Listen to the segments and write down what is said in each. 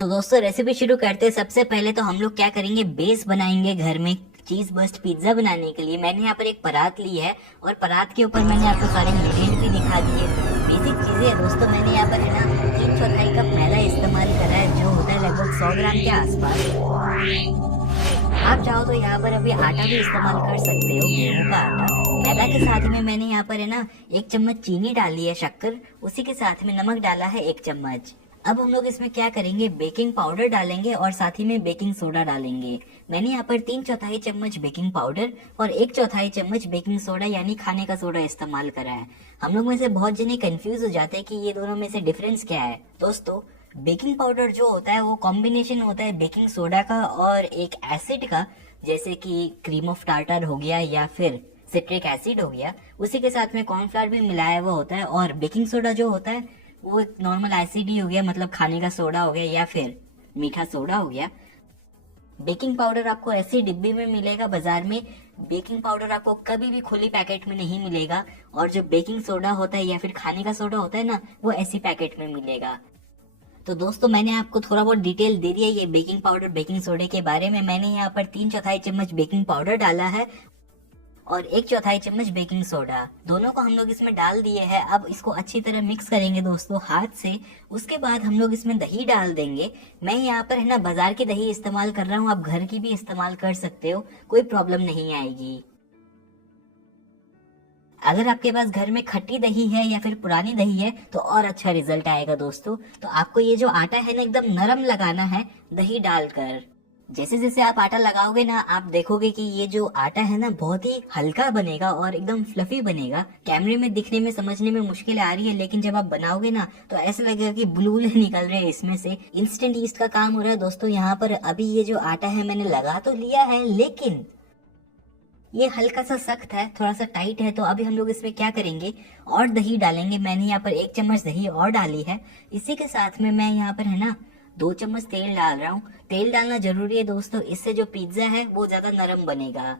तो दोस्तों रेसिपी शुरू करते हैं। सबसे पहले तो हम लोग क्या करेंगे, बेस बनाएंगे घर में चीज बस्ट पिज्जा बनाने के लिए। मैंने यहाँ पर एक परात ली है और परात के ऊपर मैंने आपको सारे इंग्रेडिएंट भी दिखा दिए। बेसिक चीजें है दोस्तों, मैंने यहाँ पर है ना 3/4 कप मैदा इस्तेमाल करा है, जो होता है लगभग 100 ग्राम के आसपास। आप चाहो तो यहाँ पर अभी आटा भी इस्तेमाल कर सकते हो, गेहूं का आटा। मैदा के साथ में मैंने यहाँ पर है ना 1 चम्मच चीनी डाली है, शक्कर, उसी के साथ में नमक डाला है 1 चम्मच। अब हम लोग इसमें क्या करेंगे, बेकिंग पाउडर डालेंगे और साथ ही में बेकिंग सोडा डालेंगे। मैंने यहाँ पर 3/4 चम्मच बेकिंग पाउडर और 1/4 चम्मच बेकिंग सोडा यानी खाने का सोडा इस्तेमाल करा है। हम लोग में से बहुत जने कंफ्यूज हो जाते हैं कि ये दोनों में से डिफरेंस क्या है। दोस्तों बेकिंग पाउडर जो होता है वो कॉम्बिनेशन होता है बेकिंग सोडा का और एक एसिड का, जैसे कि क्रीम ऑफ टार्टर हो गया या फिर सिट्रिक एसिड हो गया। उसी के साथ में कॉर्नफ्लावर भी मिलाया हुआ होता है। और बेकिंग सोडा जो होता है वो एक नॉर्मल एसिड ही हो गया, मतलब खाने का सोडा हो गया या फिर मीठा सोडा हो गया। बेकिंग पाउडर आपको ऐसी डिब्बी में मिलेगा बाजार में। बेकिंग पाउडर आपको कभी भी खुली पैकेट में नहीं मिलेगा। और जो बेकिंग सोडा होता है या फिर खाने का सोडा होता है ना, वो ऐसी पैकेट में मिलेगा। तो दोस्तों मैंने आपको थोड़ा बहुत डिटेल दे दिया ये बेकिंग पाउडर बेकिंग सोडे के बारे में। मैंने यहाँ पर 3/4 चम्मच बेकिंग पाउडर डाला है और 1/4 चम्मच बेकिंग सोडा, दोनों को हम लोग इसमें डाल दिए हैं। अब इसको अच्छी तरह मिक्स करेंगे दोस्तों हाथ से। उसके बाद हम लोग इसमें दही डाल देंगे। मैं यहाँ पर है ना बाजार की दही इस्तेमाल कर रहा हूँ, आप घर की भी इस्तेमाल कर सकते हो, कोई प्रॉब्लम नहीं आएगी। अगर आपके पास घर में खट्टी दही है या फिर पुरानी दही है तो और अच्छा रिजल्ट आएगा दोस्तों। तो आपको ये जो आटा है ना एकदम नरम लगाना है दही डालकर। जैसे जैसे आप आटा लगाओगे ना, आप देखोगे कि ये जो आटा है ना बहुत ही हल्का बनेगा और एकदम फ्लफी बनेगा। कैमरे में दिखने में समझने में मुश्किल आ रही है, लेकिन जब आप बनाओगे ना तो ऐसा लगेगा कि बुलबुले निकल रहे हैं इसमें से। इंस्टेंट ईस्ट का काम हो रहा है दोस्तों यहाँ पर। अभी ये जो आटा है मैंने लगा तो लिया है, लेकिन ये हल्का सा सख्त है, थोड़ा सा टाइट है। तो अभी हम लोग इसमें क्या करेंगे, और दही डालेंगे। मैंने यहाँ पर 1 चम्मच दही और डाली है। इसी के साथ में मैं यहाँ पर है ना 2 चम्मच तेल डाल रहा हूँ। तेल डालना जरूरी है दोस्तों, इससे जो पिज्जा है वो ज्यादा नरम बनेगा।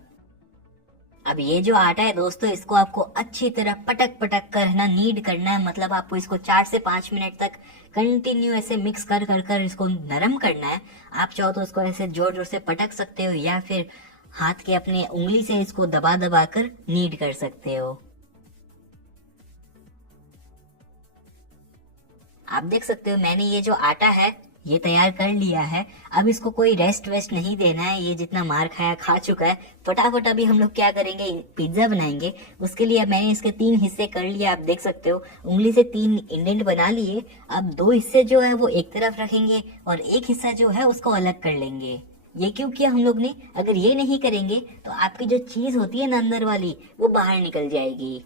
अब ये जो आटा है दोस्तों, इसको आपको अच्छी तरह पटक पटक कर है ना नीड करना है। मतलब आपको इसको 4 से 5 मिनट तक कंटिन्यू ऐसे मिक्स कर कर कर इसको नरम करना है। आप चाहो तो इसको ऐसे जोर जोर से पटक सकते हो या फिर हाथ के अपने उंगली से इसको दबा दबा कर नीड कर सकते हो। आप देख सकते हो मैंने ये जो आटा है ये तैयार कर लिया है। अब इसको कोई रेस्ट वेस्ट नहीं देना है, ये जितना मार खाया खा चुका है। फटाफट अभी हम लोग क्या करेंगे, पिज्जा बनाएंगे। उसके लिए मैंने इसके 3 हिस्से कर लिए, आप देख सकते हो उंगली से 3 इंडेंट बना लिए। अब 2 हिस्से जो है वो एक तरफ रखेंगे और एक हिस्सा जो है उसको अलग कर लेंगे। ये क्यों किया हम लोग ने, अगर ये नहीं करेंगे तो आपकी जो चीज होती है ना अंदर वाली वो बाहर निकल जाएगी।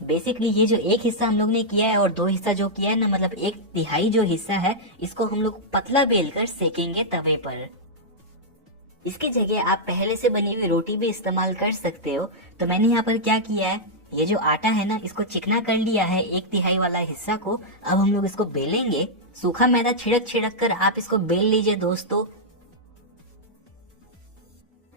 बेसिकली ये जो एक हिस्सा हम लोग ने किया है और 2 हिस्सा जो किया है ना, मतलब 1/3 जो हिस्सा है, इसको हम लोग पतला बेल कर सेकेंगे तवे पर। इसकी जगह आप पहले से बनी हुई रोटी भी इस्तेमाल कर सकते हो। तो मैंने यहाँ पर क्या किया है, ये जो आटा है ना इसको चिकना कर लिया है 1/3 वाला हिस्सा को। अब हम लोग इसको बेलेंगे। सूखा मैदा छिड़क छिड़क कर आप इसको बेल लीजिए दोस्तों।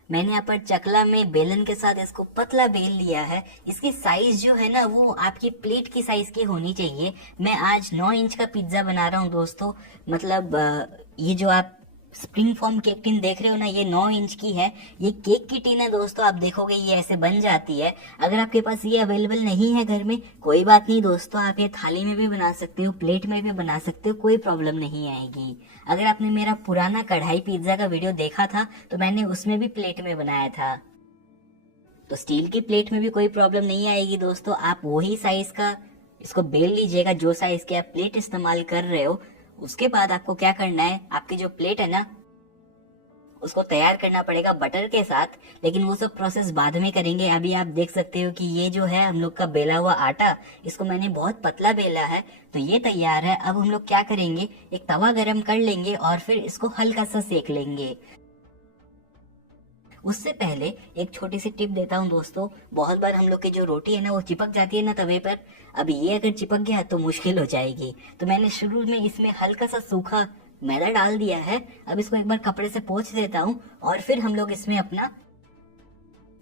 मैंने यहाँ पर चकला में बेलन के साथ इसको पतला बेल लिया है। इसकी साइज जो है ना वो आपकी प्लेट की साइज की होनी चाहिए। मैं आज 9 इंच का पिज्जा बना रहा हूँ दोस्तों। मतलब ये जो आप स्प्रिंग फॉर्म केक टिन देख रहे हो ना, ये 9 इंच की है। ये केक की टिन है दोस्तों, आप देखोगे ये ऐसे बन जाती है। अगर आपके पास ये अवेलेबल नहीं है घर में, कोई बात नहीं दोस्तों, आप ये थाली में भी बना सकते हो, प्लेट में भी बना सकते हो, कोई प्रॉब्लम नहीं आएगी। अगर आपने मेरा पुराना कढ़ाई पिज्जा का वीडियो देखा था तो मैंने उसमें भी प्लेट में बनाया था। तो स्टील की प्लेट में भी कोई प्रॉब्लम नहीं आएगी दोस्तों। आप वही साइज का इसको बेल लीजिएगा जो साइज के आप प्लेट इस्तेमाल कर रहे हो। उसके बाद आपको क्या करना है, आपकी जो प्लेट है ना उसको तैयार करना पड़ेगा बटर के साथ, लेकिन वो सब प्रोसेस बाद में करेंगे। अभी आप देख सकते हो कि ये जो है हम लोग का बेला हुआ आटा, इसको मैंने बहुत पतला बेला है, तो ये तैयार है। अब हम लोग क्या करेंगे, एक तवा गरम कर लेंगे और फिर इसको हल्का सा सेक लेंगे। उससे पहले एक छोटी सी टिप देता हूँ दोस्तों, बहुत बार हम लोग की जो रोटी है ना वो चिपक जाती है ना तवे पर। अब ये अगर चिपक गया तो मुश्किल हो जाएगी। तो मैंने शुरू में इसमें हल्का सा सूखा मैदा डाल दिया है। अब इसको एक बार कपड़े से पोंछ देता हूँ और फिर हम लोग इसमें अपना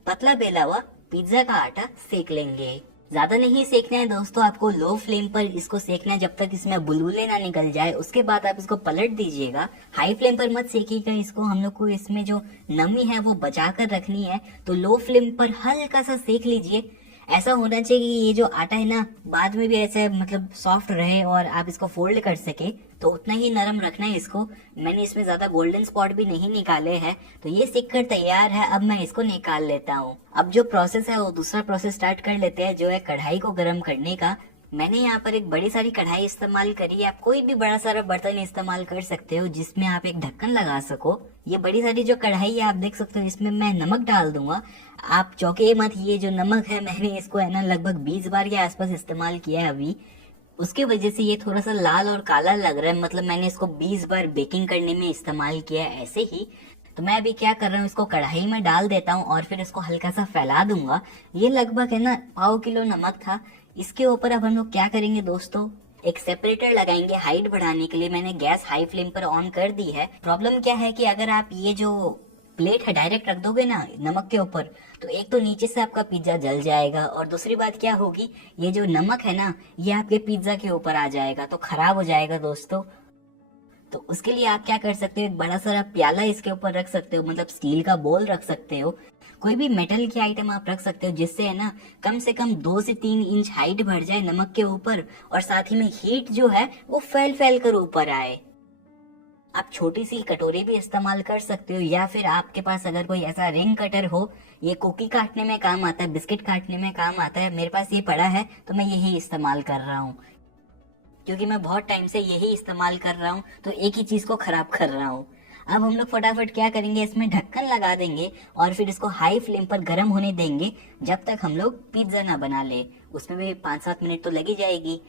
पतला बेला हुआ पिज्जा का आटा सेक लेंगे। ज्यादा नहीं सेकना है दोस्तों, आपको लो फ्लेम पर इसको सेकना है जब तक इसमें बुलबुले ना निकल जाए। उसके बाद आप इसको पलट दीजिएगा। हाई फ्लेम पर मत सेकिएगा इसको, हम लोग को इसमें जो नमी है वो बचा कर रखनी है। तो लो फ्लेम पर हल्का सा सेक लीजिए। ऐसा होना चाहिए कि ये जो आटा है ना बाद में भी ऐसे मतलब सॉफ्ट रहे और आप इसको फोल्ड कर सके, तो उतना ही नरम रखना है इसको। मैंने इसमें ज्यादा गोल्डन स्पॉट भी नहीं निकाले हैं। तो ये सिक कर तैयार है, अब मैं इसको निकाल लेता हूँ। अब जो प्रोसेस है वो दूसरा प्रोसेस स्टार्ट कर लेते हैं, जो है कढ़ाई को गर्म करने का। मैंने यहाँ पर एक बड़ी सारी कढ़ाई इस्तेमाल करी है। आप कोई भी बड़ा सारा बर्तन इस्तेमाल कर सकते हो जिसमें आप एक ढक्कन लगा सको। ये बड़ी सारी जो कढ़ाई है आप देख सकते हो, इसमें मैं नमक डाल दूंगा। आप चौंके मत, ये जो नमक है मैंने इसको है ना लगभग 20 बार के आसपास इस्तेमाल किया है अभी। उसकी वजह से ये थोड़ा सा लाल और काला लग रहा है, मतलब मैंने इसको 20 बार बेकिंग करने में इस्तेमाल किया है ऐसे ही। तो मैं अभी क्या कर रहा हूँ, इसको कढ़ाई में डाल देता हूँ और फिर इसको हल्का सा फैला दूंगा। ये लगभग है ना 1/2 किलो नमक था। इसके ऊपर अब हम लोग क्या करेंगे दोस्तों, एक सेपरेटर लगाएंगे हाइट बढ़ाने के लिए। मैंने गैस हाई फ्लेम पर ऑन कर दी है। प्रॉब्लम क्या है कि अगर आप ये जो प्लेट है डायरेक्ट रख दोगे ना नमक के ऊपर, तो एक तो नीचे से आपका पिज्जा जल जाएगा और दूसरी बात क्या होगी, ये जो नमक है ना ये आपके पिज्जा के ऊपर आ जाएगा तो खराब हो जाएगा दोस्तों। तो उसके लिए आप क्या कर सकते हो, एक बड़ा सारा प्याला इसके ऊपर रख सकते हो, मतलब स्टील का बोल रख सकते हो। कोई भी मेटल की आइटम आप रख सकते हो जिससे है ना कम से कम 2 से 3 इंच हाइट बढ़ जाए नमक के ऊपर, और साथ ही में हीट जो है वो फैल फैल कर ऊपर आए। आप छोटी सी कटोरी भी इस्तेमाल कर सकते हो, या फिर आपके पास अगर कोई ऐसा रिंग कटर हो, ये कुकी काटने में काम आता है, बिस्किट काटने में काम आता है। मेरे पास ये पड़ा है तो मैं यही इस्तेमाल कर रहा हूँ, क्योंकि मैं बहुत टाइम से यही इस्तेमाल कर रहा हूँ तो एक ही चीज को खराब कर रहा हूँ। अब हम लोग फटाफट क्या करेंगे, इसमें ढक्कन लगा देंगे और फिर इसको हाई फ्लेम पर गर्म होने देंगे जब तक हम लोग पिज्जा ना बना ले। उसमें भी 5-7 मिनट तो लगी जाएगी।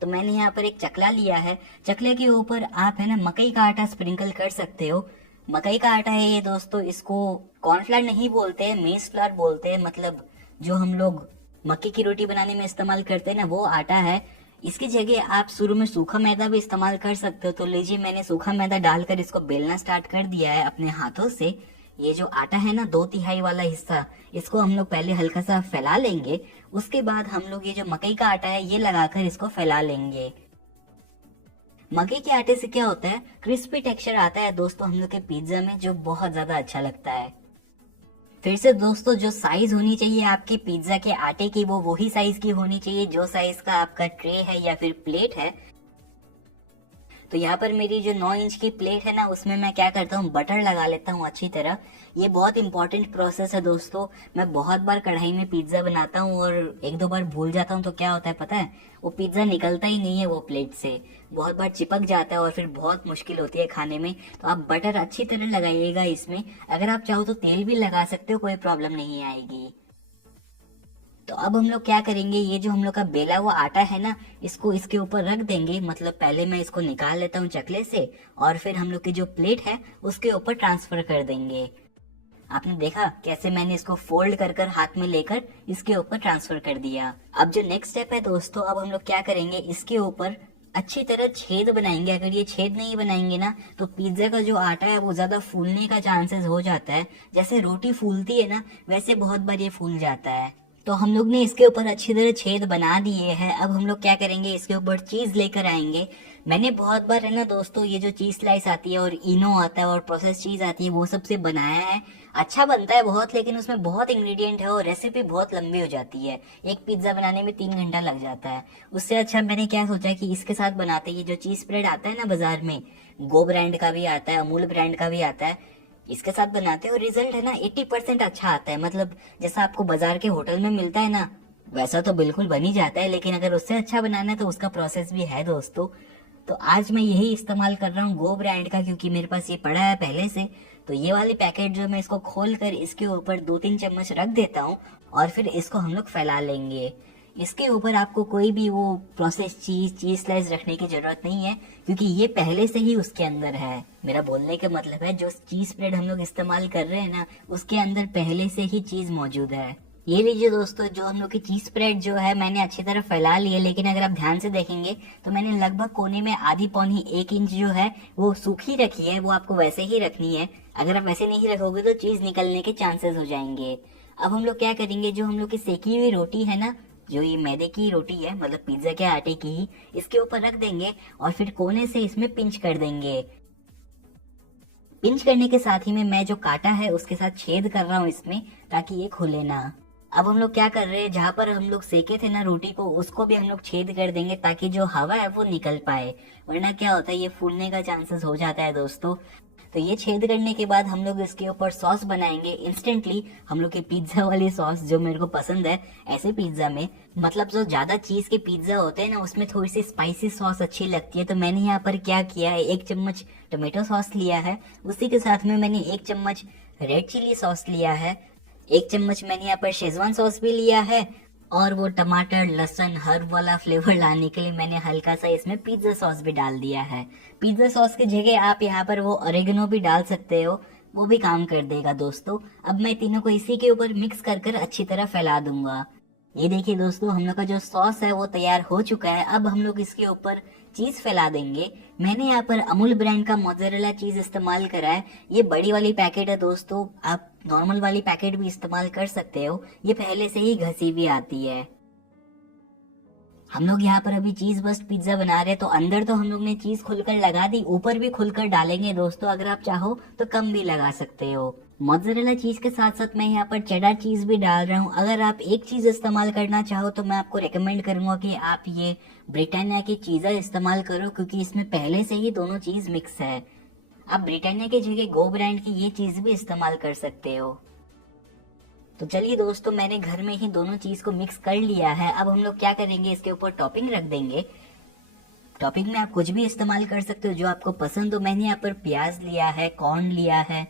तो मैंने यहाँ पर एक चकला लिया है। चकले के ऊपर आप है ना मकई का आटा स्प्रिंकल कर सकते हो। मकई का आटा है ये दोस्तों, इसको कॉर्नफ्लावर नहीं बोलते हैं, मेज फ्लावर बोलते हैं। मतलब जो हम लोग मक्की की रोटी बनाने में इस्तेमाल करते हैं ना वो आटा है। इसकी जगह आप शुरू में सूखा मैदा भी इस्तेमाल कर सकते हो। तो लीजिए मैंने सूखा मैदा डालकर इसको बेलना स्टार्ट कर दिया है अपने हाथों से। ये जो आटा है ना 2/3 वाला हिस्सा, इसको हम लोग पहले हल्का सा फैला लेंगे। उसके बाद हम लोग ये जो मकई का आटा है ये लगाकर इसको फैला लेंगे। मकई के आटे से क्या होता है, क्रिस्पी टेक्सचर आता है दोस्तों हम लोग के पिज्जा में, जो बहुत ज्यादा अच्छा लगता है। फिर से दोस्तों, जो साइज होनी चाहिए आपकी पिज्जा के आटे की वो वही साइज की होनी चाहिए जो साइज का आपका ट्रे है या फिर प्लेट है। तो यहाँ पर मेरी जो 9 इंच की प्लेट है ना उसमें मैं क्या करता हूँ, बटर लगा लेता हूँ अच्छी तरह। ये बहुत इंपॉर्टेंट प्रोसेस है दोस्तों। मैं बहुत बार कढ़ाई में पिज्जा बनाता हूँ और 1-2 बार भूल जाता हूँ, तो क्या होता है पता है, वो पिज्जा निकलता ही नहीं है वो प्लेट से, बहुत बार चिपक जाता है और फिर बहुत मुश्किल होती है खाने में। तो आप बटर अच्छी तरह लगाइएगा इसमें। अगर आप चाहो तो तेल भी लगा सकते हो, कोई प्रॉब्लम नहीं आएगी। तो अब हम लोग क्या करेंगे, ये जो हम लोग का बेला हुआ आटा है ना इसको इसके ऊपर रख देंगे। मतलब पहले मैं इसको निकाल लेता हूँ चकले से और फिर हम लोग की जो प्लेट है उसके ऊपर ट्रांसफर कर देंगे। आपने देखा कैसे मैंने इसको फोल्ड कर कर हाथ में लेकर इसके ऊपर ट्रांसफर कर दिया। अब जो नेक्स्ट स्टेप है दोस्तों, अब हम लोग क्या करेंगे, इसके ऊपर अच्छी तरह छेद बनाएंगे। अगर ये छेद नहीं बनाएंगे ना तो पिज्जा का जो आटा है वो ज्यादा फूलने का चांसेस हो जाता है। जैसे रोटी फूलती है ना वैसे बहुत बार ये फूल जाता है। तो हम लोग ने इसके ऊपर अच्छी तरह छेद बना दिए हैं। अब हम लोग क्या करेंगे, इसके ऊपर चीज लेकर आएंगे। मैंने बहुत बार है ना दोस्तों ये जो चीज स्लाइस आती है और इनो आता है और प्रोसेस चीज आती है वो सबसे बनाया है। अच्छा बनता है बहुत, लेकिन उसमें बहुत इंग्रेडिएंट है और रेसिपी बहुत लंबी हो जाती है। एक पिज्जा बनाने में 3 घंटा लग जाता है। उससे अच्छा मैंने क्या सोचा कि इसके साथ बनाते हैं। ये जो चीज स्प्रेड आता है ना बाजार में, गो ब्रांड का भी आता है, अमूल ब्रांड का भी आता है, इसके साथ बनाते हैं और रिजल्ट है ना 80% अच्छा आता है। मतलब जैसा आपको बाजार के होटल में मिलता है ना वैसा तो बिल्कुल बन ही जाता है, लेकिन अगर उससे अच्छा बनाना है तो उसका प्रोसेस भी है दोस्तों। तो आज मैं यही इस्तेमाल कर रहा हूँ गो ब्रांड का, क्योंकि मेरे पास ये पड़ा है पहले से। तो ये वाली पैकेट जो मैं इसको खोल कर इसके ऊपर 2-3 चम्मच रख देता हूँ और फिर इसको हम लोग फैला लेंगे। इसके ऊपर आपको कोई भी वो प्रोसेस चीज स्लाइस रखने की जरूरत नहीं है, क्योंकि ये पहले से ही उसके अंदर है। मेरा बोलने का मतलब है जो चीज स्प्रेड हम लोग इस्तेमाल कर रहे हैं ना उसके अंदर पहले से ही चीज मौजूद है। ये लीजिए दोस्तों, जो हम लोग की चीज स्प्रेड जो है मैंने अच्छी तरह फैला ली है, लेकिन अगर आप ध्यान से देखेंगे तो मैंने लगभग कोने में आधी पौनी 1 इंच जो है वो सूखी रखी है। वो आपको वैसे ही रखनी है। अगर आप वैसे नहीं रखोगे तो चीज निकलने के चांसेस हो जाएंगे। अब हम लोग क्या करेंगे, जो हम लोग की सेकी हुई रोटी है ना जो ये मैदे की रोटी है, मतलब पिज्जा के आटे की ही, इसके ऊपर रख देंगे और फिर कोने से इसमें पिंच कर देंगे। पिंच करने के साथ ही में मैं जो काटा है उसके साथ छेद कर रहा हूँ इसमें, ताकि ये खुले ना। अब हम लोग क्या कर रहे हैं, जहाँ पर हम लोग सेके थे ना रोटी को, उसको भी हम लोग छेद कर देंगे ताकि जो हवा है वो निकल पाए, वरना क्या होता है ये फूलने का चांसेस हो जाता है दोस्तों। तो ये छेद करने के बाद हम लोग इसके ऊपर सॉस बनाएंगे इंस्टेंटली। हम लोग की पिज्जा वाली सॉस जो मेरे को पसंद है ऐसे पिज्जा में, मतलब जो ज्यादा चीज के पिज्जा होते हैं ना उसमें थोड़ी सी स्पाइसी सॉस अच्छी लगती है। तो मैंने यहाँ पर क्या किया है, 1 चम्मच टोमेटो सॉस लिया है, उसी के साथ में मैंने 1 चम्मच रेड चिली सॉस लिया है, 1 चम्मच मैंने यहाँ पर शेजवान सॉस भी लिया है, और वो टमाटर लहसुन हर्ब वाला फ्लेवर लाने के लिए मैंने हल्का सा इसमें पिज्जा सॉस भी डाल दिया है। पिज्जा सॉस की जगह आप यहाँ पर वो ऑरिगेनो भी डाल सकते हो, वो भी काम कर देगा दोस्तों। अब मैं तीनों को इसी के ऊपर मिक्स कर कर अच्छी तरह फैला दूंगा। ये देखिए दोस्तों, हम लोग का जो सॉस है वो तैयार हो चुका है। अब हम लोग इसके ऊपर चीज फैला देंगे। मैंने यहाँ पर अमूल ब्रांड का मोज़रेला चीज इस्तेमाल करा है। ये बड़ी वाली पैकेट है दोस्तों, आप नॉर्मल वाली पैकेट भी इस्तेमाल कर सकते हो, ये पहले से ही घसी भी आती है। हम लोग यहाँ पर अभी चीज बस्ट पिज्जा बना रहे हैं, तो अंदर तो हम लोग ने चीज खुलकर लगा दी, ऊपर भी खुलकर डालेंगे दोस्तों। अगर आप चाहो तो कम भी लगा सकते हो। मोज़रेला चीज के साथ साथ मैं यहाँ पर चेडर चीज भी डाल रहा हूँ। अगर आप एक चीज इस्तेमाल करना चाहो तो मैं आपको रेकमेंड करूंगा कि आप ये ब्रिटानिया की चीज़ा इस्तेमाल करो, क्योंकि इसमें पहले से ही दोनों चीज मिक्स है। आप ब्रिटानिया की जगह गो ब्रांड की ये चीज भी इस्तेमाल कर सकते हो। तो चलिए दोस्तों, मैंने घर में ही दोनों चीज को मिक्स कर लिया है। अब हम लोग क्या करेंगे, इसके ऊपर टॉपिंग रख देंगे। टॉपिंग में आप कुछ भी इस्तेमाल कर सकते हो जो आपको पसंद हो। मैंने यहाँ पर प्याज लिया है, कॉर्न लिया है,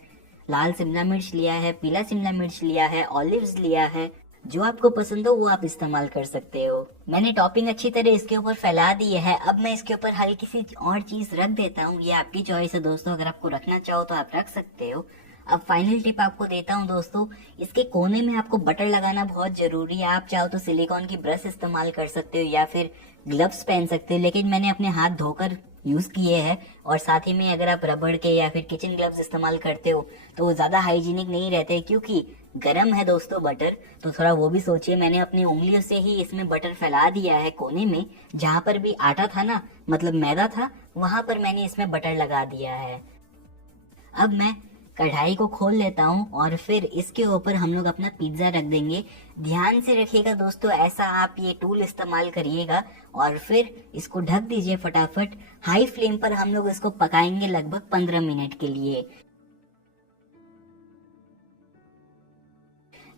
लाल शिमला मिर्च लिया है, पीला शिमला मिर्च लिया है, ऑलिव्स लिया है। जो आपको पसंद हो वो आप इस्तेमाल कर सकते हो। मैंने टॉपिंग अच्छी तरह इसके ऊपर फैला दी है। अब मैं इसके ऊपर हल्की सी और चीज रख देता हूँ। ये आपकी चॉइस है दोस्तों, अगर आपको रखना चाहो तो आप रख सकते हो। अब फाइनल टिप आपको देता हूँ दोस्तों, इसके कोने में आपको बटर लगाना बहुत जरूरी है। आप चाहो तो सिलिकॉन की ब्रश इस्तेमाल कर सकते हो या फिर ग्लव्स पहन सकते हो, लेकिन मैंने अपने हाथ धोकर यूज किए हैं। और साथ ही में अगर आप रबड़ के या फिर किचन ग्लव्स इस्तेमाल करते हो तो वो ज्यादा हाइजीनिक नहीं रहते, क्योंकि गर्म है दोस्तों बटर, तो थोड़ा वो भी सोचिए। मैंने अपनी उंगलियों से ही इसमें बटर फैला दिया है कोने में, जहाँ पर भी आटा था ना, मतलब मैदा था, वहां पर मैंने इसमें बटर लगा दिया है। अब मैं कढ़ाई को खोल लेता हूँ और फिर इसके ऊपर हम लोग अपना पिज्जा रख देंगे। ध्यान से रखिएगा दोस्तों, ऐसा आप ये टूल इस्तेमाल करिएगा और फिर इसको ढक दीजिए फटाफट। हाई फ्लेम पर हम लोग इसको पकाएंगे लगभग 15 मिनट के लिए।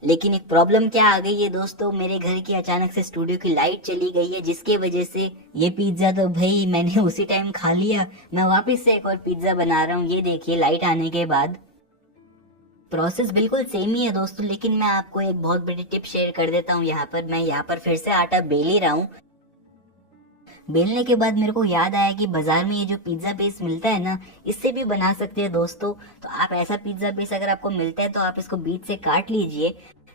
लेकिन एक प्रॉब्लम क्या आ गई है दोस्तों, मेरे घर की अचानक से स्टूडियो की लाइट चली गई है, जिसके वजह से ये पिज्जा तो भाई मैंने उसी टाइम खा लिया। मैं वापस से एक और पिज्जा बना रहा हूँ। ये देखिए लाइट आने के बाद प्रोसेस बिल्कुल सेम ही है दोस्तों, लेकिन मैं आपको एक बहुत बड़ी टिप शेयर कर देता हूँ। यहाँ पर मैं यहाँ पर फिर से आटा बेल ही रहा हूँ। बेलने के बाद मेरे को याद आया कि बाजार में ये जो पिज्जा बेस मिलता है ना, इससे भी बना सकते हैं दोस्तों। तो आप ऐसा पिज्जा बेस अगर आपको मिलता है तो आप इसको बीच से काट लीजिए।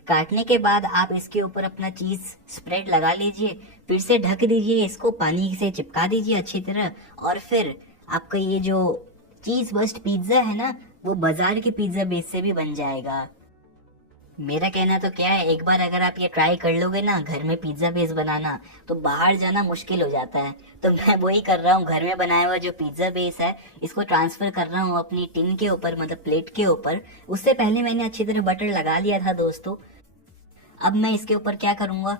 काटने के बाद आप इसके ऊपर अपना चीज स्प्रेड लगा लीजिए, फिर से ढक दीजिए, इसको पानी से चिपका दीजिए अच्छी तरह, और फिर आपका ये जो चीज बस्ट पिज्जा है ना, वो बाजार के पिज्जा बेस से भी बन जाएगा। मेरा कहना तो क्या है, एक बार अगर आप ये ट्राई कर लोगे ना घर में पिज्जा बेस बनाना, तो बाहर जाना मुश्किल हो जाता है। तो मैं वही कर रहा हूँ, घर में बनाया हुआ जो पिज्जा बेस है इसको ट्रांसफर कर रहा हूँ अपनी टिन के ऊपर, मतलब प्लेट के ऊपर। उससे पहले मैंने अच्छी तरह बटर लगा लिया था दोस्तों। अब मैं इसके ऊपर क्या करूंगा,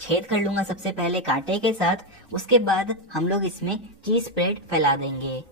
छेद कर लूंगा सबसे पहले कांटे के साथ। उसके बाद हम लोग इसमें चीज स्प्रेड फैला देंगे।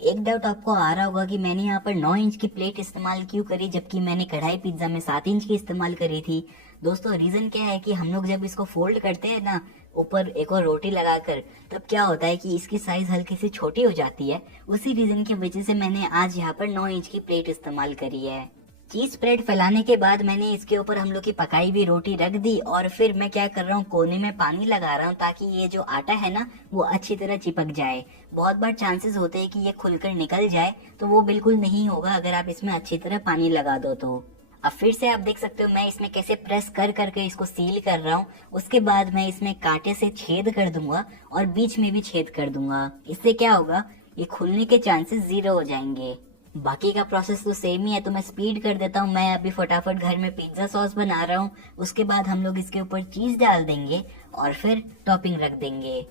एक डाउट आपको आ रहा होगा कि मैंने यहाँ पर 9 इंच की प्लेट इस्तेमाल क्यों करी, जबकि मैंने कढ़ाई पिज्जा में 7 इंच की इस्तेमाल करी थी। दोस्तों रीजन क्या है कि हम लोग जब इसको फोल्ड करते हैं ना ऊपर एक और रोटी लगाकर, तब क्या होता है कि इसकी साइज हल्की सी छोटी हो जाती है। उसी रीजन की वजह से मैंने आज यहाँ पर 9 इंच की प्लेट इस्तेमाल करी है। चीज स्प्रेड फैलाने के बाद मैंने इसके ऊपर हम लोग की पकाई हुई रोटी रख दी, और फिर मैं क्या कर रहा हूँ, कोने में पानी लगा रहा हूँ ताकि ये जो आटा है ना वो अच्छी तरह चिपक जाए। बहुत बार चांसेस होते हैं कि ये खुलकर निकल जाए, तो वो बिल्कुल नहीं होगा अगर आप इसमें अच्छी तरह पानी लगा दो तो। अब फिर से आप देख सकते हो मैं इसमें कैसे प्रेस कर करके इसको सील कर रहा हूँ। उसके बाद मैं इसमें कांटे से छेद कर दूंगा और बीच में भी छेद कर दूंगा। इससे क्या होगा, ये खुलने के चांसेस 0 हो जाएंगे। बाकी का प्रोसेस तो सेम ही है, तो मैं स्पीड कर देता हूँ। मैं अभी फटाफट घर में पिज्ज़ा सॉस बना रहा हूँ। उसके बाद हम लोग इसके ऊपर चीज़ डाल देंगे और फिर टॉपिंग रख देंगे।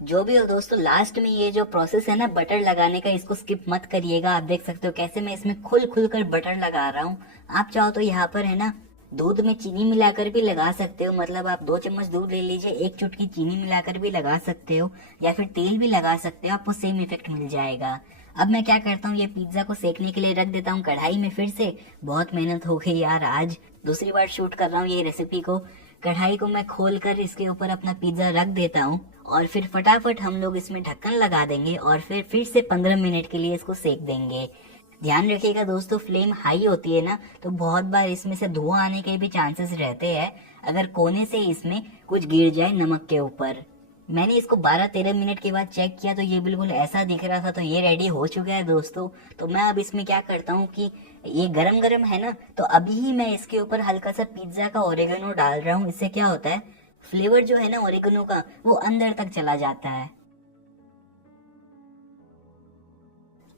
जो भी हो दोस्तों, लास्ट में ये जो प्रोसेस है ना बटर लगाने का, इसको स्किप मत करिएगा। आप देख सकते हो कैसे मैं इसमें खुल खुल कर बटर लगा रहा हूँ। आप चाहो तो यहाँ पर है ना दूध में चीनी मिलाकर भी लगा सकते हो, मतलब आप 2 चम्मच दूध ले लीजिए, 1 चुटकी चीनी मिलाकर भी लगा सकते हो, या फिर तेल भी लगा सकते हो, आपको सेम इफेक्ट मिल जाएगा। अब मैं क्या करता हूँ, ये पिज्जा को सेकने के लिए रख देता हूँ कढ़ाई में। फिर से बहुत मेहनत हो गई यार, आज दूसरी बार शूट कर रहा हूँ ये रेसिपी को। कढ़ाई को मैं खोल कर इसके ऊपर अपना पिज्जा रख देता हूँ और फिर फटाफट हम लोग इसमें ढक्कन लगा देंगे और फिर से 15 मिनट के लिए इसको सेक देंगे। ध्यान रखिएगा दोस्तों, फ्लेम हाई होती है ना तो बहुत बार इसमें से धुआं आने के भी चांसेस रहते हैं, अगर कोने से इसमें कुछ गिर जाए नमक के ऊपर। मैंने इसको 12-13 मिनट के बाद चेक किया तो ये बिल्कुल ऐसा दिख रहा था, तो ये रेडी हो चुका है दोस्तों। तो मैं अब इसमें क्या करता हूँ कि ये गरम गरम है ना, तो अभी ही मैं इसके ऊपर हल्का सा पिज्जा का ओरिगेनो डाल रहा हूँ। इससे क्या होता है, फ्लेवर जो है ना ओरिगेनो का वो अंदर तक चला जाता है।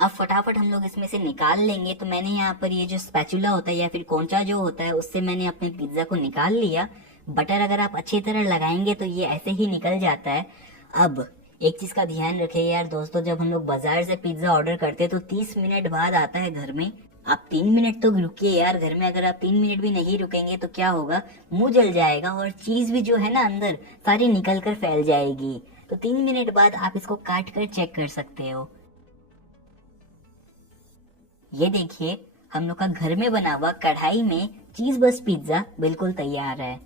अब फटाफट हम लोग इसमें से निकाल लेंगे। तो मैंने यहाँ पर ये जो स्पैचुला होता है या फिर कोंचा जो होता है उससे मैंने अपने पिज्जा को निकाल लिया। बटर अगर आप अच्छी तरह लगाएंगे तो ये ऐसे ही निकल जाता है। अब एक चीज का ध्यान रखिए यार दोस्तों, जब हम लोग बाजार से पिज्जा ऑर्डर करते हैं तो 30 मिनट बाद आता है घर में। आप 3 मिनट तो रुकिए यार घर में, अगर आप 3 मिनट भी नहीं रुकेंगे तो क्या होगा, मुंह जल जाएगा और चीज भी जो है ना अंदर सारी निकल कर फैल जाएगी। तो 3 मिनट बाद आप इसको काट कर चेक कर सकते हो। ये देखिए हम लोग का घर में बना हुआ कढ़ाई में चीज बस पिज्जा बिल्कुल तैयार है।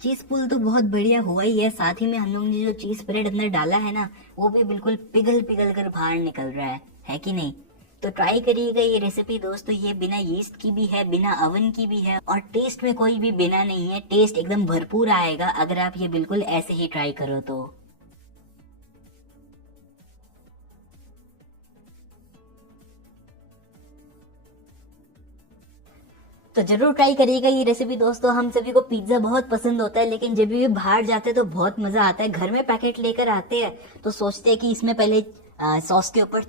चीज पुल तो बहुत बढ़िया हुआ ही है, साथ ही में हम लोग ने जो चीज स्प्रेड अंदर डाला है ना वो भी बिल्कुल पिघल पिघल कर बाहर निकल रहा है कि नहीं। तो ट्राई करिएगा ये रेसिपी दोस्तों। ये बिना यीस्ट की भी है, बिना अवन की भी है और टेस्ट में कोई भी बिना नहीं है। टेस्ट एकदम भरपूर आएगा अगर आप ये बिल्कुल ऐसे ही ट्राई करो तो जरूर ट्राई करिएगा ये रेसिपी दोस्तों। हम सभी को पिज्जा बहुत पसंद होता है, लेकिन जब भी बाहर जाते हैं तो बहुत मजा आता है। घर में पैकेट लेकर आते हैं तो सोचते हैं कि इसमें पहले सॉस के ऊपर